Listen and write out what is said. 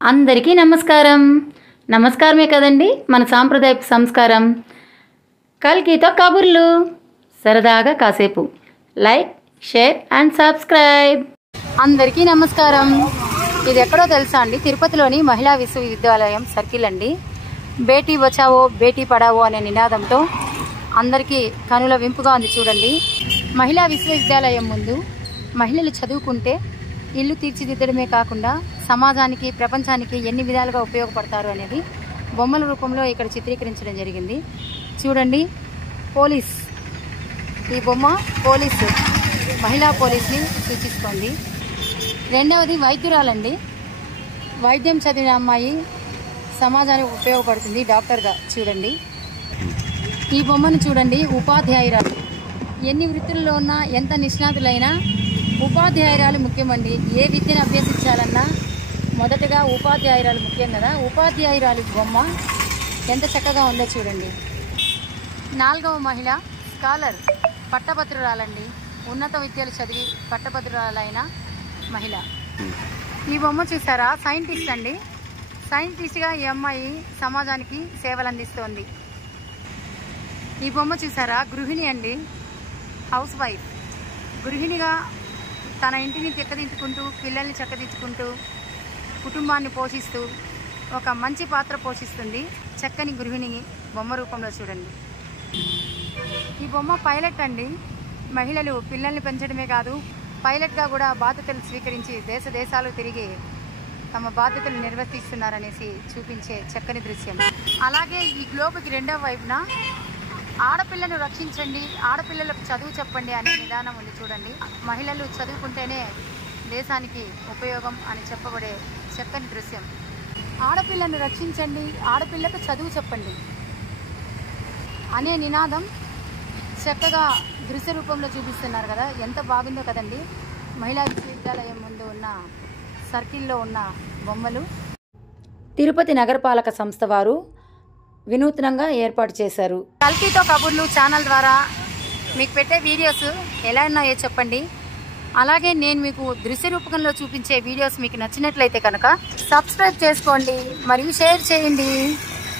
అందరికీ నమస్కారం. నమస్కారమే కదండి మన సాంప్రదాయపు సంస్కారం. కల్కితో కబుర్లు, సరదాగా కాసేపు. Like, share and subscribe. అందరికీ నమస్కారం. ఇది ఎక్కడో తెలుసా అండి? తిరుపతిలోని మహిళా విశ్వవిద్యాలయం సర్కిల్ అండి. బేటీ బచావో బేటీ పడావో అనే నినాదంతో అందరికీ కనుల వింపుగా ఉంది చూడండి. మహిళా విశ్వవిద్యాలయం ముందు మహిళలు చదువుకుంటే ఇల్లు తీర్చిదిద్దడమే కాకుండా సమాజానికి, ప్రపంచానికి ఎన్ని విధాలుగా ఉపయోగపడతారు అనేది బొమ్మల రూపంలో ఇక్కడ చిత్రీకరించడం జరిగింది. చూడండి, పోలీస్, ఈ బొమ్మ పోలీసు, మహిళా పోలీస్ని సూచిస్తోంది. రెండవది వైద్యురాలండి. వైద్యం చదివిన అమ్మాయి సమాజానికి ఉపయోగపడుతుంది డాక్టర్గా. చూడండి, ఈ బొమ్మను చూడండి, ఉపాధ్యాయురాలు. ఎన్ని వృత్తుల్లో ఉన్నా, ఎంత నిష్ణాతులైనా ఉపాధ్యాయురాలు ముఖ్యమండి. ఏ విద్యను అభ్యసించాలన్నా మొదటగా ఉపాధ్యాయురాలు ముఖ్యం కదా. ఉపాధ్యాయురాలు బొమ్మ ఎంత చక్కగా ఉందో చూడండి. నాలుగవ మహిళ స్కాలర్, పట్టభద్రురాలండి. ఉన్నత విద్యలు చదివి పట్టభద్రురాలైన మహిళ. ఈ బొమ్మ చూసారా, సైంటిస్ట్ అండి. సైంటిస్ట్గా ఈ అమ్మాయి సమాజానికి సేవలు అందిస్తోంది. ఈ బొమ్మ చూసారా, గృహిణి అండి, హౌస్ వైఫ్. గృహిణిగా తన ఇంటిని చక్కదిద్దుకుంటూ, పిల్లల్ని చక్కదిద్దుకుంటూ, కుటుంబాన్ని పోషిస్తూ ఒక మంచి పాత్ర పోషిస్తుంది. చక్కని గృహిణి బొమ్మ రూపంలో చూడండి. ఈ బొమ్మ పైలట్ అండి. మహిళలు పిల్లల్ని పెంచడమే కాదు, పైలట్గా కూడా బాధ్యతలు స్వీకరించి దేశ దేశాలు తిరిగి తమ బాధ్యతలు నిర్వర్తిస్తున్నారనేసి చూపించే చక్కని దృశ్యం. అలాగే ఈ గ్లోబ్కి రెండవ వైపున ఆడపిల్లను రక్షించండి, ఆడపిల్లలకు చదువు చెప్పండి అనే విధానం ఉంది చూడండి. మహిళలు చదువుకుంటేనే దేశానికి ఉపయోగం అని చెప్పబడే చక్కని దృశ్యం. ఆడపిల్లను రక్షించండి, ఆడపిల్లకు చదువు చెప్పండి అనే నినాదం చక్కగా దృశ్య రూపంలో చూపిస్తున్నారు కదా. ఎంత బాగుందో కదండి. మహిళా విశ్వవిద్యాలయం ముందు ఉన్న సర్కిల్లో ఉన్న బొమ్మలు తిరుపతి నగరపాలక సంస్థ వారు వినూత్నంగా ఏర్పాటు చేశారు. కల్కితో కబుర్లు ఛానల్ ద్వారా మీకు పెట్టే వీడియోస్ ఎలా ఉన్నాయో చెప్పండి. అలాగే నేను మీకు దృశ్య రూపకంలో చూపించే వీడియోస్ మీకు నచ్చినట్లయితే కనుక సబ్స్క్రైబ్ చేసుకోండి మరియు షేర్ చేయండి.